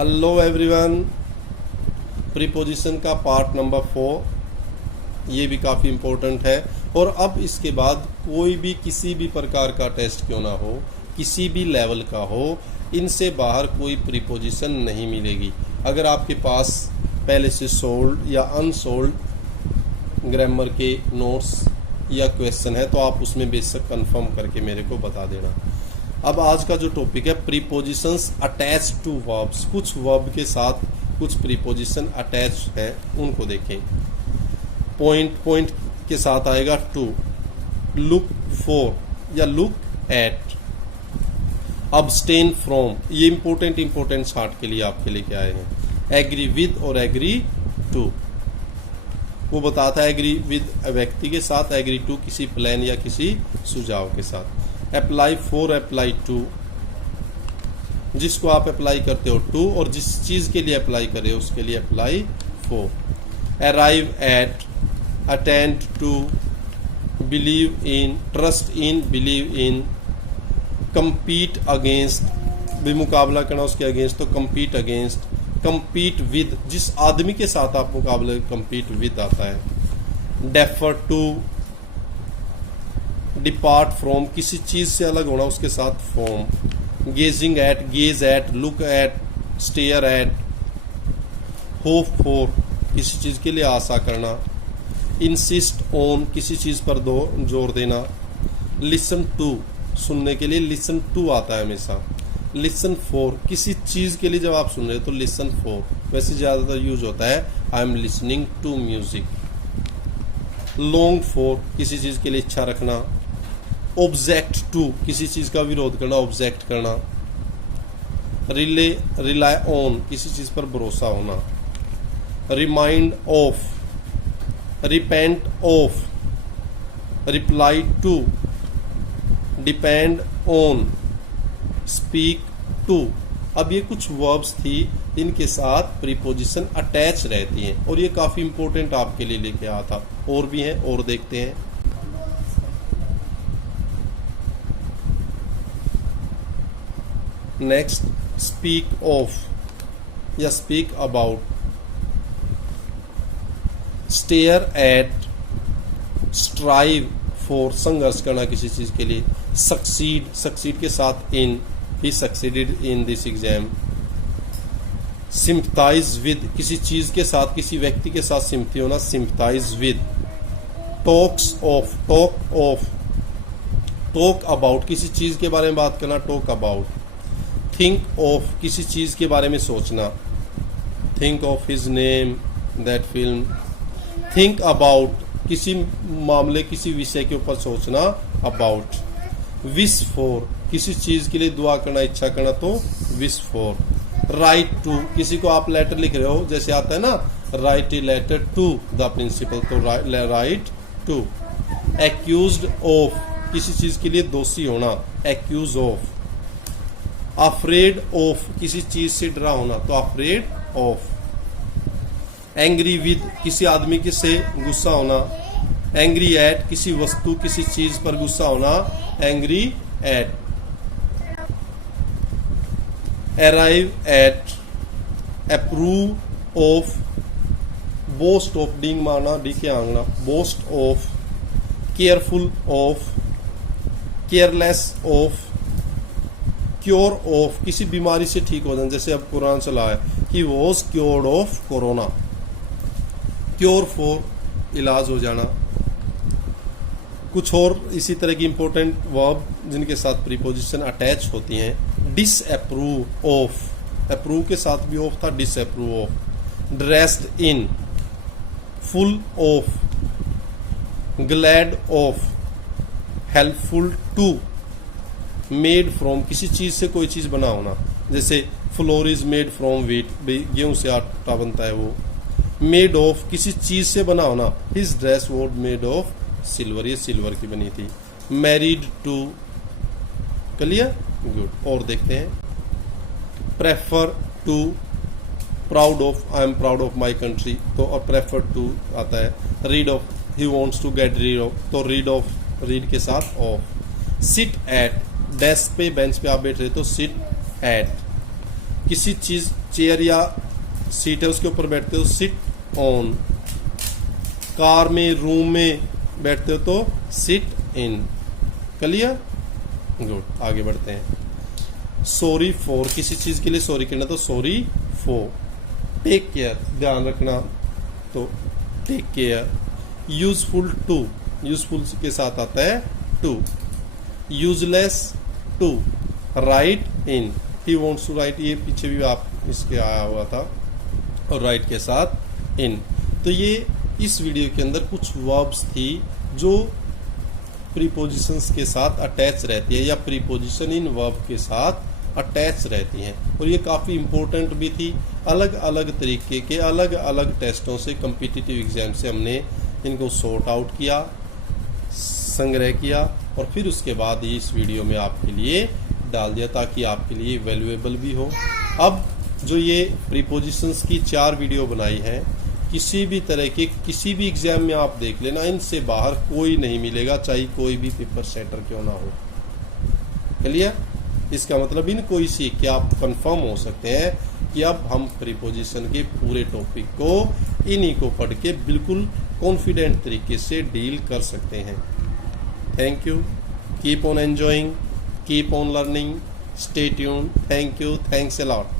Hello everyone, preposition का part number 4 ये भी काफ़ी इम्पोर्टेंट है। और अब इसके बाद कोई भी किसी भी प्रकार का टेस्ट क्यों ना हो, किसी भी लेवल का हो, इनसे बाहर कोई प्रीपोजिशन नहीं मिलेगी। अगर आपके पास पहले से सोल्ड या अनसोल्ड ग्रामर के नोट्स या क्वेश्चन है तो आप उसमें बेशक कंफर्म करके मेरे को बता देना। अब आज का जो टॉपिक है प्रीपोजिशंस अटैच टू वर्ब्स, कुछ वर्ब के साथ कुछ प्रीपोजिशन अटैच है उनको देखें। पॉइंट के साथ आएगा टू, लुक फॉर या लुक एट, अब्सटेन फ्रॉम, ये इंपॉर्टेंट शार्ट के लिए आपके लेके आए हैं। एग्री विद और एग्री टू, वो बताता है एग्री विद व्यक्ति के साथ, एग्री टू किसी प्लान या किसी सुझाव के साथ। अप्लाई फॉर, अप्लाई टू, जिसको आप अप्लाई करते हो टू, और जिस चीज के लिए अप्लाई करे उसके लिए apply for. Arrive at, attend to, believe in, trust in, believe in. Compete against, भी मुकाबला करना उसके अगेंस्ट तो कंपीट अगेंस्ट। कंपीट विद, जिस आदमी के साथ आप मुकाबले कंपीट विद आता है। डेफर टू, डिपार्ट फ्रॉम, किसी चीज से अलग होना उसके साथ from. Gazing at, gaze at, look at, stare at. Hope for, किसी चीज के लिए आशा करना। इंसिस्ट ऑन, किसी चीज पर जोर देना। लिसन टू, सुनने के लिए लिसन टू आता है हमेशा। लिसन फॉर, किसी चीज के लिए जब आप सुन रहे हो तो लिसन फॉर, वैसे ज्यादातर यूज होता है I am listening to music. Long for, किसी चीज के लिए इच्छा रखना। ऑब्जेक्ट टू, किसी चीज का विरोध करना, ऑब्जेक्ट करना। रिलाई ऑन, किसी चीज पर भरोसा होना। Remind of, repent of, reply to, depend on, speak to. अब ये कुछ वर्ब्स थी, इनके साथ प्रीपोजिशन अटैच रहती हैं और ये काफी इंपॉर्टेंट आपके लिए लेके आया था। और भी हैं, और देखते हैं। नेक्स्ट, स्पीक ऑफ या speak about. Stare at, strive for, संघर्ष करना किसी चीज के लिए। सक्सीड, सक्सीड के साथ in, he succeeded in this exam. Sympathise with, किसी चीज के साथ किसी व्यक्ति के साथ सिंपथी होना, sympathise with. Talks of, talk of, talk about, किसी चीज के बारे में बात करना, टॉक अबाउट। थिंक ऑफ, किसी चीज के बारे में सोचना। Think of his name, that film. Think about, किसी मामले किसी विषय के ऊपर सोचना, अबाउट। विश फॉर, किसी चीज के लिए दुआ करना, इच्छा करना तो विश फॉर। राइट टू, किसी को आप लेटर लिख रहे हो, जैसे आता है ना write a letter to the principal, तो राइट टू। एक्यूज्ड ऑफ, किसी चीज के लिए दोषी होना, एक्यूज ऑफ। अफ्रेड ऑफ, किसी चीज से डरा होना तो अफ्रेड ऑफ। एंग्री विद, किसी आदमी के से गुस्सा होना। एंग्री एट, किसी वस्तु किसी चीज पर गुस्सा होना, angry at. Arrive at, approve of, boast of, डींग मारना, डी के आंगना, boast of. Careful of, careless of. Cure of, किसी बीमारी से ठीक हो जाना, जैसे अब कुरान चला है कि was cured of corona. Cure for, इलाज हो जाना। कुछ और इसी तरह की इंपॉर्टेंट वर्ब जिनके साथ प्रीपोजिशन अटैच होती हैं। डिसअप्रूव ऑफ, अप्रूव के साथ भी ऑफ था, disapprove of. Dressed in, full of, glad of, helpful to. Made from, किसी चीज से कोई चीज बना होना, जैसे flour is made from wheat, गेहूं से आटा बनता है वो। मेड ऑफ, किसी चीज से बना होना, his dress was made of silver, ये सिल्वर की बनी थी। Married to, clear, good. और देखते हैं। Prefer to, proud of, I am proud of my country, तो और प्रेफर टू आता है। Rid of, he wants to get rid of, तो रीड ऑफ, रीड के साथ ऑफ। सिट एट, डेस्क पे बेंच पे आप बैठ रहे तो सिट एट। किसी चीज चेयर या सीट है उसके ऊपर बैठते हो, सिट ऑन। कार में, रूम में बैठते हो तो सिट इन। क्लियर? गुड, आगे बढ़ते हैं। सॉरी फॉर, किसी चीज के लिए सॉरी कहना तो सॉरी फॉर। टेक केयर, ध्यान रखना तो take care. Useful to, useful के साथ आता है to. Useless to, write in, he wants to write, ये पीछे भी आप इसके आया हुआ था, और राइट के साथ इन। तो ये इस वीडियो के अंदर कुछ वर्ब्स थी जो प्रीपोजिशंस के साथ अटैच रहती है या प्रीपोजिशन इन वर्ब के साथ अटैच रहती हैं, और ये काफ़ी इम्पोर्टेंट भी थी। अलग अलग तरीके के अलग अलग टेस्टों से, कम्पिटिटिव एग्जाम से हमने इनको सॉर्ट आउट किया, संग्रह किया, और फिर उसके बाद ये इस वीडियो में आपके लिए डाल दिया ताकि आपके लिए वैल्यूएबल भी हो। अब जो ये प्रीपोजिशंस की 4 वीडियो बनाई है, किसी भी तरह के किसी भी एग्जाम में आप देख लेना, इनसे बाहर कोई नहीं मिलेगा, चाहे कोई भी पेपर सेटर क्यों ना हो। क्लियर? इसका मतलब इनको ही सीख के आप कंफर्म हो सकते हैं कि अब हम प्रीपोजिशन के पूरे टॉपिक को इन्हीं को पढ़ के बिल्कुल कॉन्फिडेंट तरीके से डील कर सकते हैं। Thank you, keep on enjoying, keep on learning, stay tuned. Thank you, thanks a lot.